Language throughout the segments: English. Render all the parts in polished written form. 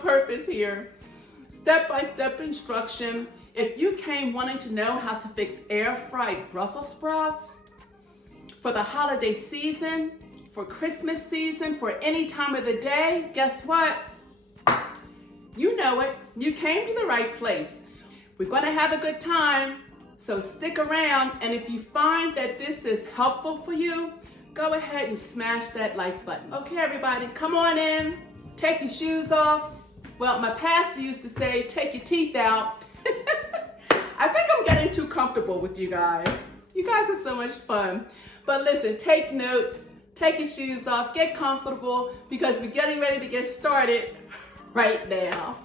purpose here. Step-by-step instruction. If you came wanting to know how to fix air-fried Brussels sprouts for the holiday season, for Christmas season, for any time of the day, guess what? You know it. You came to the right place. We're going to have a good time, so stick around. And if you find that this is helpful for you, go ahead and smash that like button. Okay, everybody, come on in. Take your shoes off. Well, my pastor used to say, take your teeth out. I think I'm getting too comfortable with you guys. You guys are so much fun. But listen, take notes, take your shoes off, get comfortable, because we're getting ready to get started right now.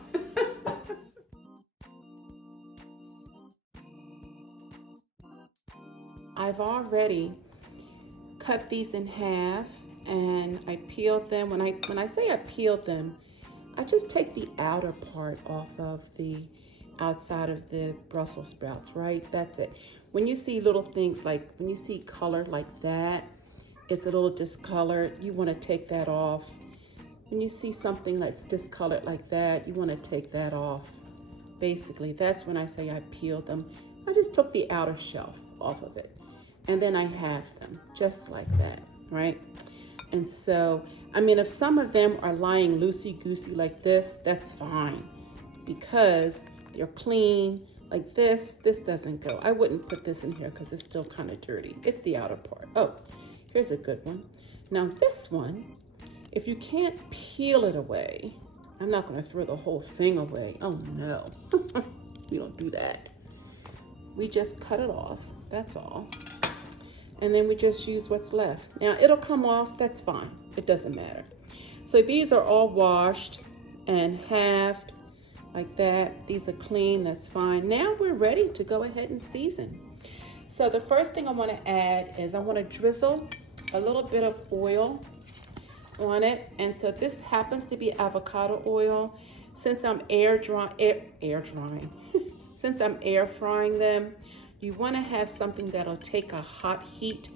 I've already cut these in half and I peeled them. When I say I peeled them, I just take the outer part off of the outside of the Brussels sprouts, right? That's it. When you see little things like, when you see color like that, it's a little discolored, you want to take that off. When you see something that's discolored like that, you want to take that off. Basically, that's when I say I peeled them. I just took the outer shelf off of it. And then I halved them, just like that, right? And so, I mean, if some of them are lying loosey-goosey like this, that's fine. Because they're clean, like this doesn't go. I wouldn't put this in here because it's still kind of dirty. It's the outer part. Oh, here's a good one. Now this one, if you can't peel it away, I'm not gonna throw the whole thing away. Oh no, we don't do that. We just cut it off, that's all. And then we just use what's left. Now it'll come off, that's fine. It doesn't matter. So these are all washed and halved like that. These are clean, that's fine. Now we're ready to go ahead and season. So the first thing I want to add is I want to drizzle a little bit of oil on it. And so this happens to be avocado oil. Since I'm air drying, since I'm air frying them, you want to have something that'll take a hot heat,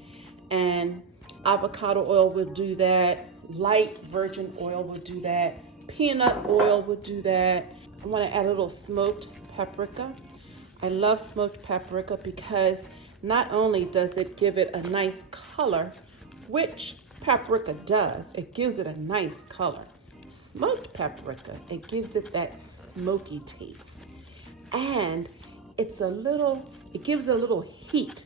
and avocado oil will do that. Light virgin oil will do that. Peanut oil will do that. I want to add a little smoked paprika. I love smoked paprika because not only does it give it a nice color, which paprika does, it gives it a nice color. Smoked paprika, it gives it that smoky taste. And it gives a little heat.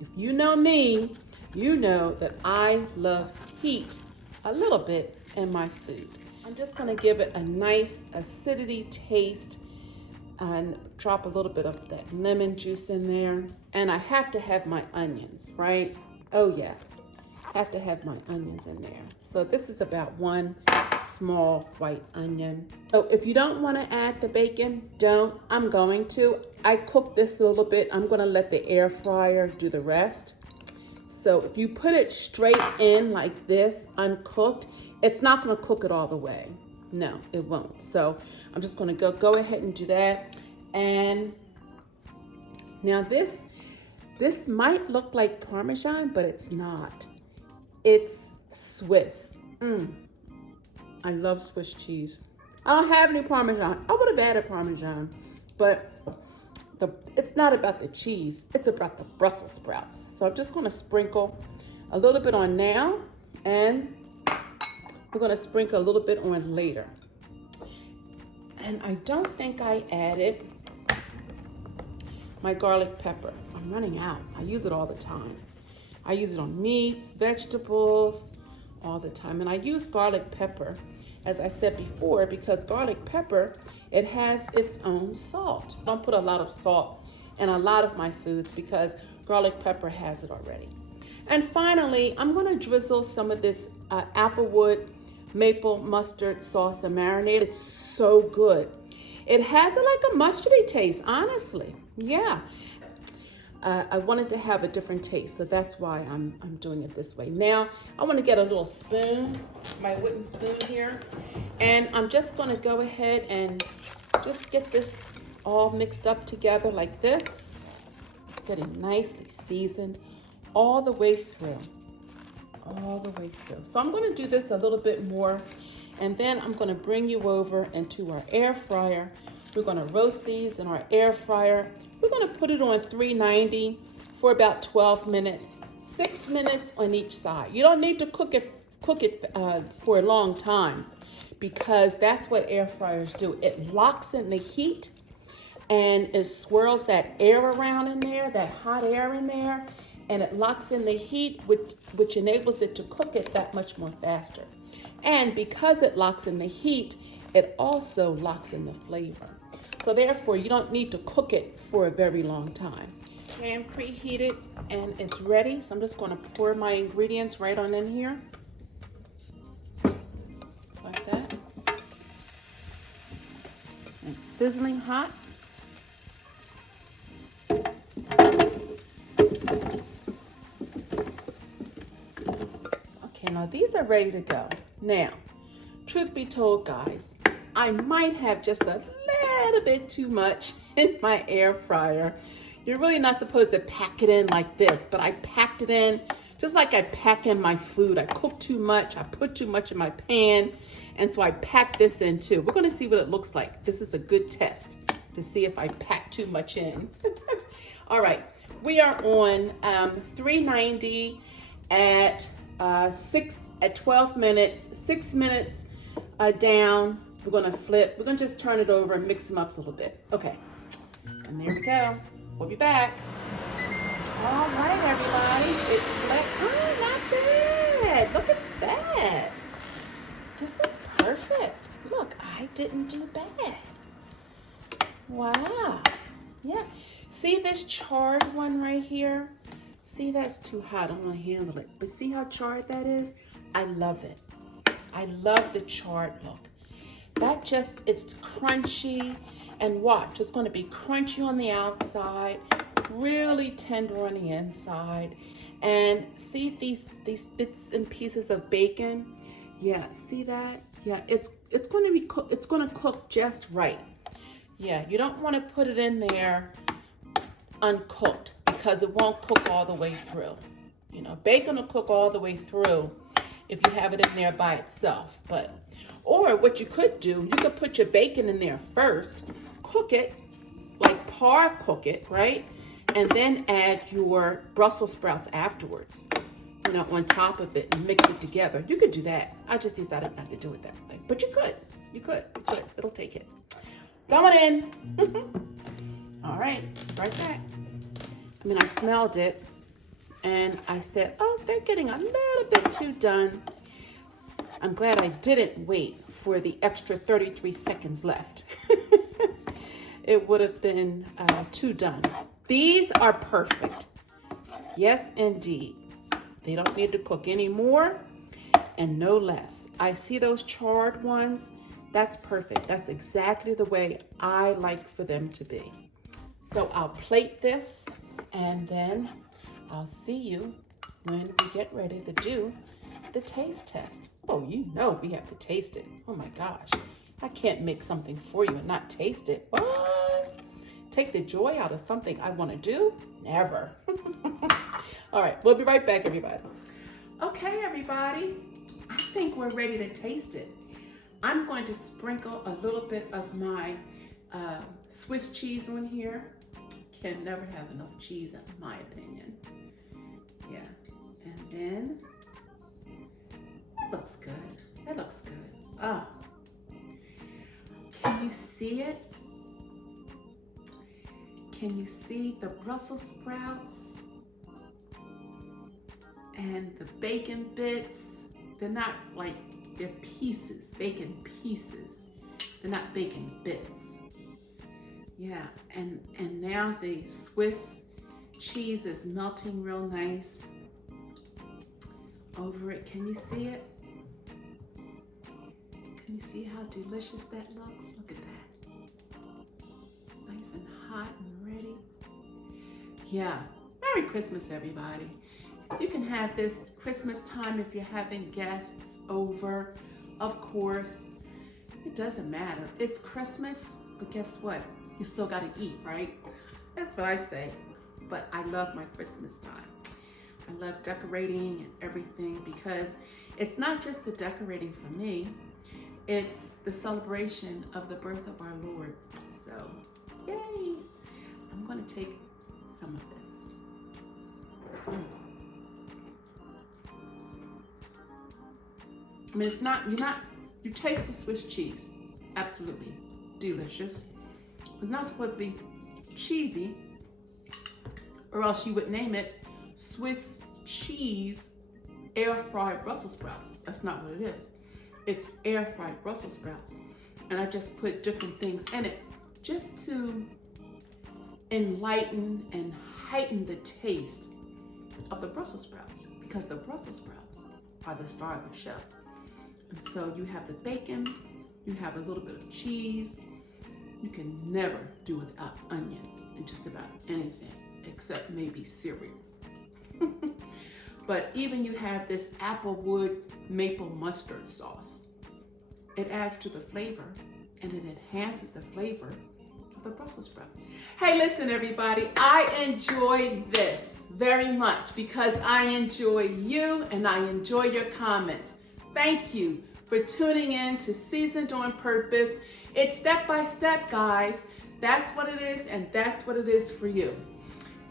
If you know me, you know that I love heat a little bit in my food. I'm just gonna give it a nice acidity taste and drop a little bit of that lemon juice in there. And I have to have my onions, right? Oh yes, have to have my onions in there. So this is about one small white onion. So if you don't wanna add the bacon, don't. I'm going to. I cooked this a little bit. I'm gonna let the air fryer do the rest. So if you put it straight in like this, uncooked, it's not gonna cook it all the way. No, it won't. So I'm just gonna go ahead and do that. And now this might look like Parmesan, but it's not. It's Swiss. I love Swiss cheese. I don't have any Parmesan. I would have added Parmesan, but it's not about the cheese. It's about the Brussels sprouts. So I'm just gonna sprinkle a little bit on now, and we're gonna sprinkle a little bit on later. And I don't think I added my garlic pepper. I'm running out. I use it all the time. I use it on meats, vegetables, all the time. And I use garlic pepper, as I said before, because garlic pepper, it has its own salt. I don't put a lot of salt in a lot of my foods because garlic pepper has it already. And finally, I'm gonna drizzle some of this Applewood maple mustard sauce and marinade. It's so good. It has like a mustardy taste, honestly. Yeah. I wanted to have a different taste, so that's why I'm doing it this way. Now, I want to get a little spoon, my wooden spoon here, and I'm just going to go ahead and just get this all mixed up together like this. It's getting nicely seasoned all the way through. All the way through. So I'm going to do this a little bit more And then I'm going to bring you over into our air fryer. We're going to roast these in our air fryer. We're going to put it on 390 for about 12 minutes, 6 minutes on each side. You don't need to cook it for a long time, because that's what air fryers do. It locks in the heat and it swirls that air around in there, that hot air in there, and it locks in the heat, which enables it to cook it that much more faster. And because it locks in the heat, it also locks in the flavor. So therefore, you don't need to cook it for a very long time. Okay, I'm preheated and it's ready. So I'm just going to pour my ingredients right on in here. Like that. And it's sizzling hot. Okay, now these are ready to go. Now, truth be told, guys, I might have just a little bit too much in my air fryer. You're really not supposed to pack it in like this, but I packed it in just like I pack in my food. I cook too much, I put too much in my pan, and so I packed this in too. We're gonna see what it looks like. This is a good test to see if I pack too much in. All right, we are on 390 at 12 minutes, 6 minutes down. We're gonna flip. We're gonna just turn it over and mix them up a little bit. Okay, and there we go. We'll be back. All right, everybody. It's flipped. Oh, not bad. Look at that. This is perfect. Look, I didn't do bad. Wow. Yeah. See this charred one right here? See, that's too hot. I'm gonna handle it. But see how charred that is? I love it. I love the charred look. That just, it's crunchy. And watch, it's gonna be crunchy on the outside, really tender on the inside. And see these bits and pieces of bacon? Yeah, see that? Yeah, it's gonna cook just right. Yeah, you don't want to put it in there uncooked, because it won't cook all the way through. You know, bacon will cook all the way through if you have it in there by itself. Or what you could do, you could put your bacon in there first, cook it, like par cook it, right? And then add your Brussels sprouts afterwards, you know, on top of it, and mix it together. You could do that. I just decided not to do it that way. But you could. It'll take it. Going in. All right, right back. I mean, I smelled it and I said, oh, they're getting a little bit too done. I'm glad I didn't wait for the extra 33 seconds left. It would have been too done. These are perfect. Yes, indeed. They don't need to cook any more and no less. I see those charred ones. That's perfect. That's exactly the way I like for them to be. So I'll plate this and then I'll see you when we get ready to do the taste test. Oh, you know we have to taste it. Oh my gosh. I can't make something for you and not taste it. What? Take the joy out of something I want to do? Never. All right, we'll be right back, everybody. Okay, everybody. I think we're ready to taste it. I'm going to sprinkle a little bit of my Swiss cheese on here. Can never have enough cheese, in my opinion. Yeah, and then that looks good. That looks good. Oh, can you see it? Can you see the Brussels sprouts and the bacon bits? They're not like, they're pieces, bacon pieces. They're not bacon bits. Yeah, and now the Swiss cheese is melting real nice over it. Can you see it? Can you see how delicious that looks? Look at that. Nice and hot and ready. Yeah, Merry Christmas, everybody. You can have this Christmas time if you're having guests over, of course. It doesn't matter. It's Christmas, but guess what? You still gotta eat, right? That's what I say. But I love my Christmas time. I love decorating and everything, because it's not just the decorating for me. It's the celebration of the birth of our Lord. So, yay! I'm going to take some of this. I mean, you taste the Swiss cheese. Absolutely delicious. It's not supposed to be cheesy, or else you would name it Swiss cheese air fried Brussels sprouts. That's not what it is. It's air fried Brussels sprouts. And I just put different things in it just to enlighten and heighten the taste of the Brussels sprouts, because the Brussels sprouts are the star of the show. And so you have the bacon, you have a little bit of cheese. You can never do without onions in just about anything, except maybe cereal. But even you have this applewood maple mustard sauce. It adds to the flavor, and it enhances the flavor of the Brussels sprouts. Hey, listen, everybody, I enjoy this very much because I enjoy you and I enjoy your comments. Thank you for tuning in to Seasoned on Purpose. It's step by step, guys. That's what it is, and that's what it is for you.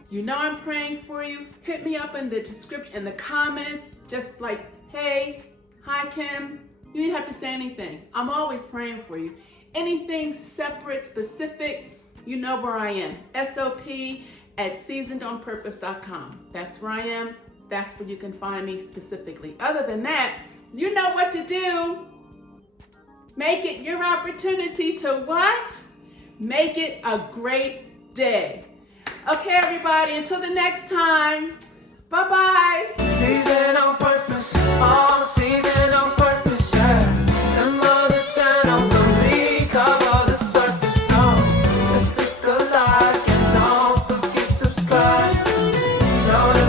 You know I'm praying for you. Hit me up in the description, in the comments, just like, hey, hi, Kim. You didn't have to say anything. I'm always praying for you. Anything separate, specific, you know where I am. SOP@seasonedonpurpose.com. That's where I am. That's where you can find me specifically. Other than that, you know what to do. Make it your opportunity to what? Make it a great day. Okay, everybody, until the next time, bye-bye. Season on purpose, all season on purpose, yeah. Them other channels only cover the surface, no. Just click a like and don't forget subscribe. Don't